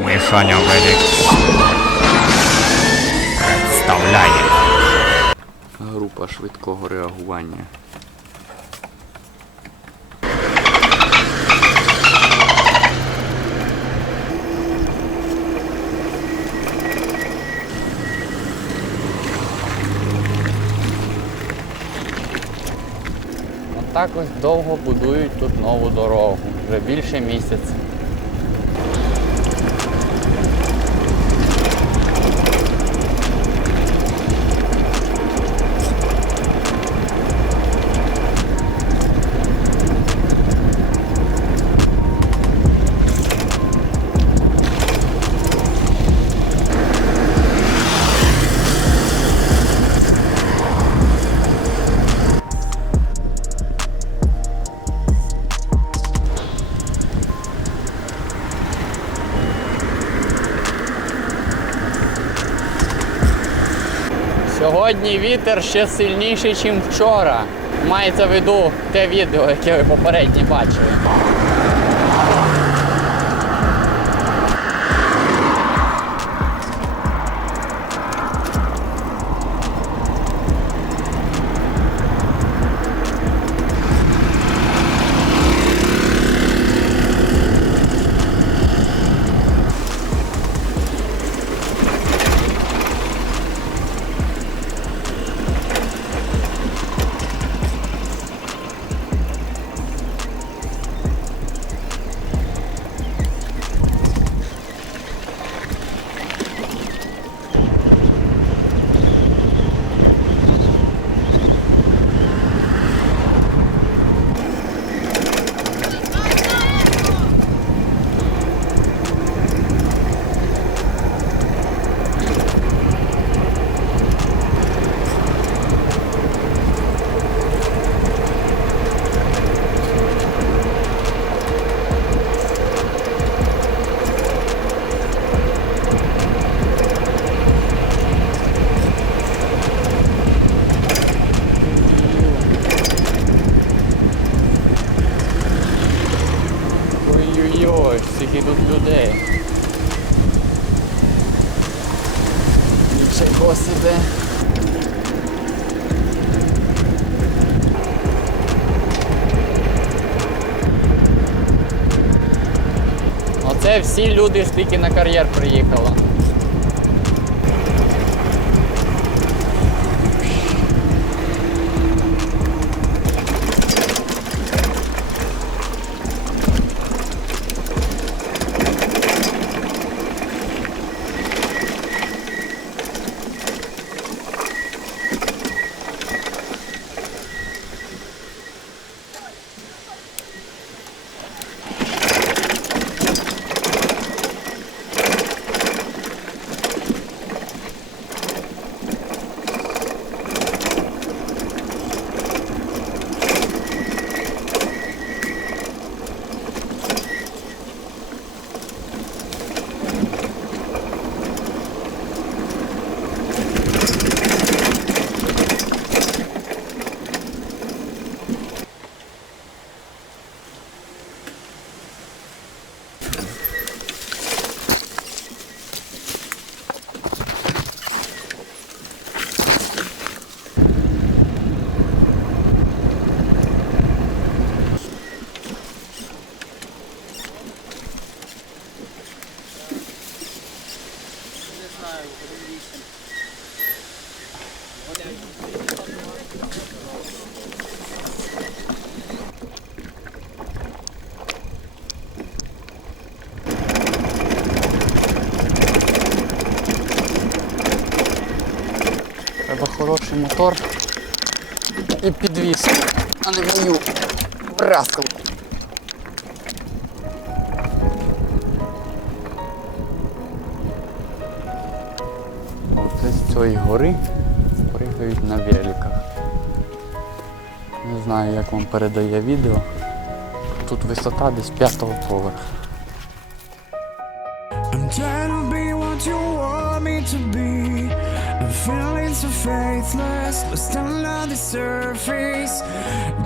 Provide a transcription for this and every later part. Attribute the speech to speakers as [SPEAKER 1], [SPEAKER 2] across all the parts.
[SPEAKER 1] Мишаня Ведекс представляє. Група швидкого реагування. Отак ось довго будують тут нову дорогу. Вже більше місяця. Сьогодні вітер ще сильніший, ніж вчора. Мається в виду те відео, яке ви попереднє бачили. Всі люди, скільки на кар'єр приїхало. Треба мотор і підвіз, а не мою браскалку. Оце з цієї гори пригають на великах. Не знаю, як вам передає відео. Тут висота десь п'ятого поверху.
[SPEAKER 2] Lost under the surface.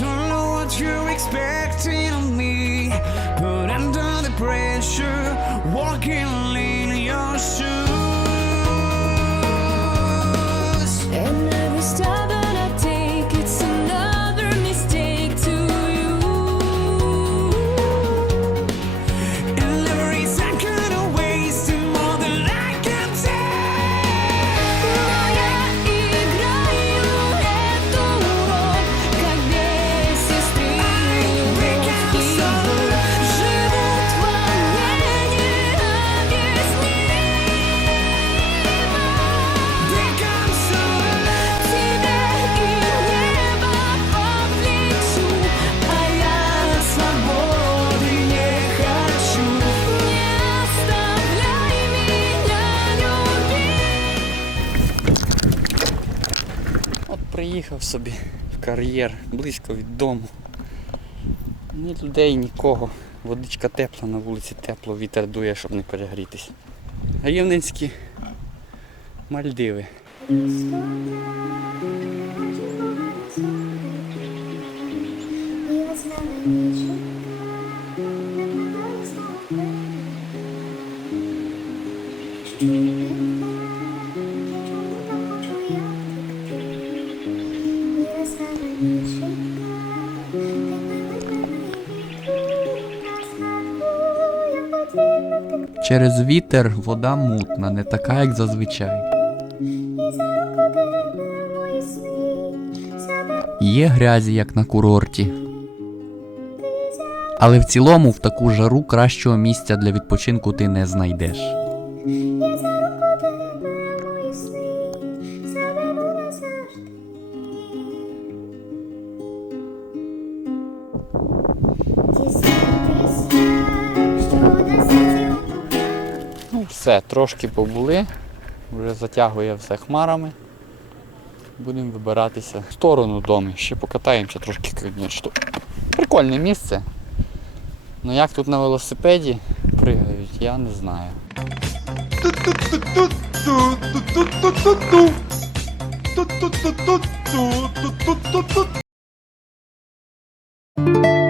[SPEAKER 2] Don't know what you're expecting of me, but under the pressure,
[SPEAKER 1] Приїхав собі в кар'єр, близько від дому. Ні людей, нікого. Водичка тепла, на вулиці тепло, вітер дує, щоб не перегрітися. Рівненські Мальдиви. Через вітер вода мутна, не така, як зазвичай. Є грязі, як на курорті. Але в цілому в таку жару кращого місця для відпочинку ти не знайдеш. Все, трошки побули, вже затягує все хмарами. Будемо вибиратися в сторону дому. Ще покатаємося трошки, звісно. Прикольне місце. Ну як тут на велосипеді пригають, я не знаю. Задня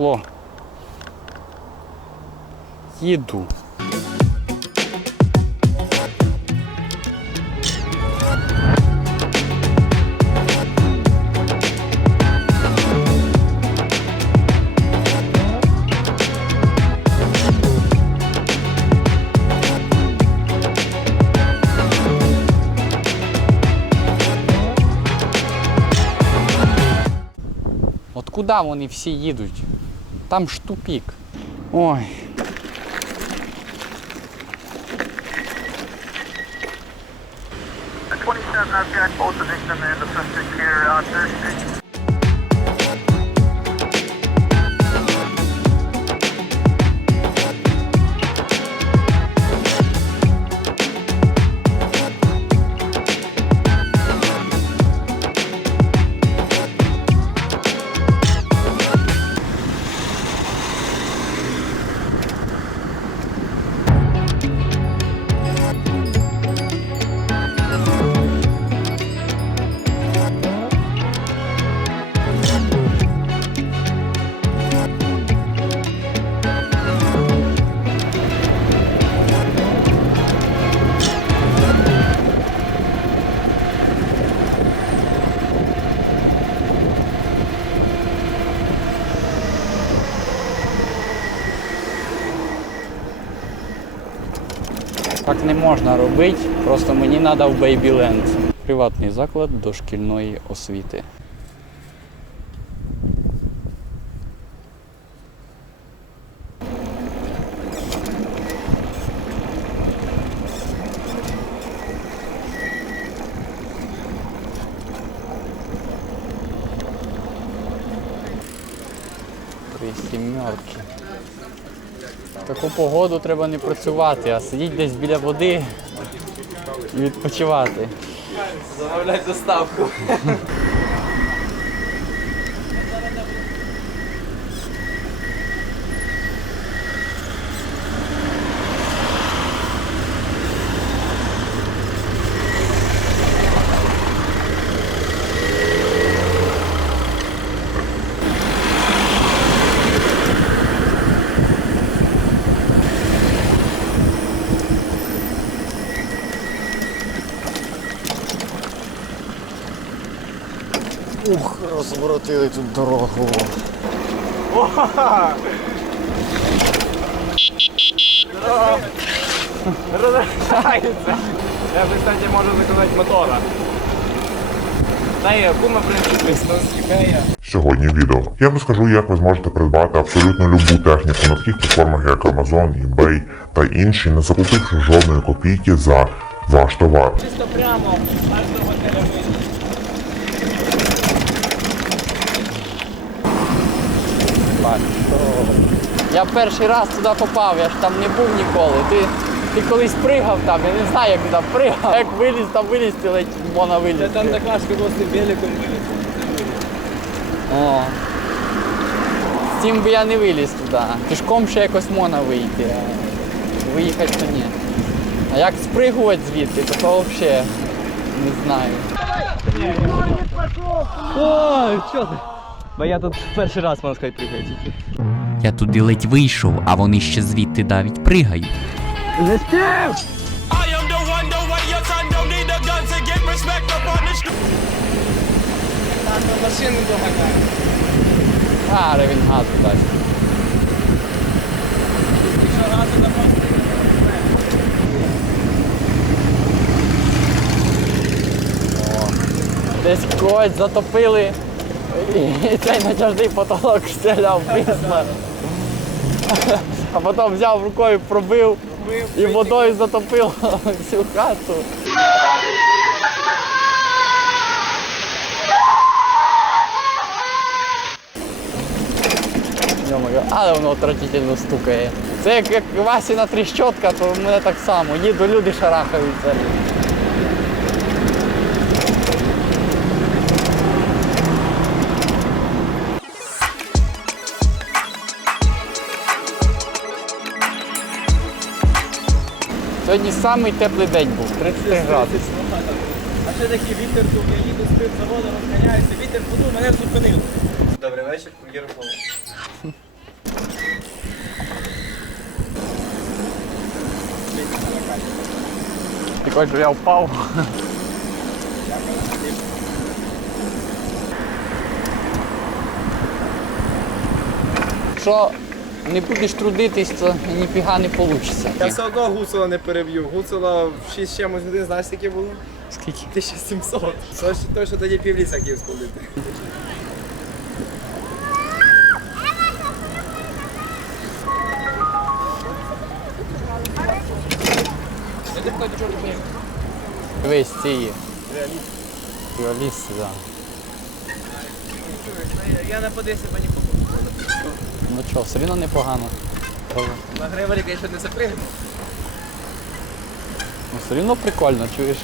[SPEAKER 1] О. Їду. Куди вони всі їдуть? Там ж тупік. Ой.
[SPEAKER 3] The 27, I've got both position in the suspect here on Thursday.
[SPEAKER 1] можна робити, просто мені треба в Бейбіленд. Приватний заклад дошкільної освіти. Сімерки. Таку погоду треба не працювати, а сидіти десь біля води і відпочивати.
[SPEAKER 4] Замовляй доставку.
[SPEAKER 1] Ух, розворотили тут дорогу.
[SPEAKER 4] Розрахається. Я вже, кстати, можу заказати мотора. Та є, кума, в принципі.
[SPEAKER 5] Сьогодні відео. Я розкажу, як ви зможете придбати абсолютно любу техніку на таких платформах, як Amazon, eBay та інші, не заплативши жодної копійки за ваш товар.
[SPEAKER 4] Чисто прямо, аж до готеля.
[SPEAKER 1] Так, що... Я перший раз туди попав, я ж там не був ніколи. Ти, ти колись пригав там, я не знаю, як ти там пригав. Як виліз, там виліз, ти ледь можна вилізти.
[SPEAKER 4] Я там так важко було з тим великом вилізти.
[SPEAKER 1] О. З цим би я не виліз туди. Пішком ще якось можна вийти, а виїхати то ні. А як спригувати звідти, то то взагалі не знаю.
[SPEAKER 4] Ой, що ти? Бо я тут перший раз, можна сказати, пригаю тільки.
[SPEAKER 6] Я туди ледь вийшов, а вони ще звідти навіть пригають.
[SPEAKER 4] Машину доганяю.
[SPEAKER 1] А, ревень газу дасть.
[SPEAKER 4] Якщо газу на
[SPEAKER 1] Десь когось затопили. І цей натяжний потолок стріляв висно. А потім взяв рукою, пробив і водою затопило всю хату. Але воно отвратительно стукає. Це як, як Васіна тріщотка, то в мене так само. Їду, люди шарахаються. Сьогодні самий теплий день був, 33 градуси.
[SPEAKER 4] А ще такий вітер дув, я їду з пив заводу, розганяюся, вітер подув, мене зупинив. Добрий вечір, кур'єр Павло.
[SPEAKER 1] Ти хочеш, я впав. Що не будеш трудитись, то ніфіга не вийде.
[SPEAKER 4] Я все одно гуцула не переб'ю. Гуцула в 6 чимось годин, знаєш, скільки було?
[SPEAKER 1] Скільки?
[SPEAKER 4] 1700. Той, що- той, що тоді півліса хотів спалити.
[SPEAKER 1] Дивись, ці є. Реалісти, так.
[SPEAKER 4] Я на подесі мені покупив.
[SPEAKER 1] Ну що, все одно непогано.
[SPEAKER 4] На гривалі, ще не запригнув.
[SPEAKER 1] Ну, все одно прикольно, чуєш?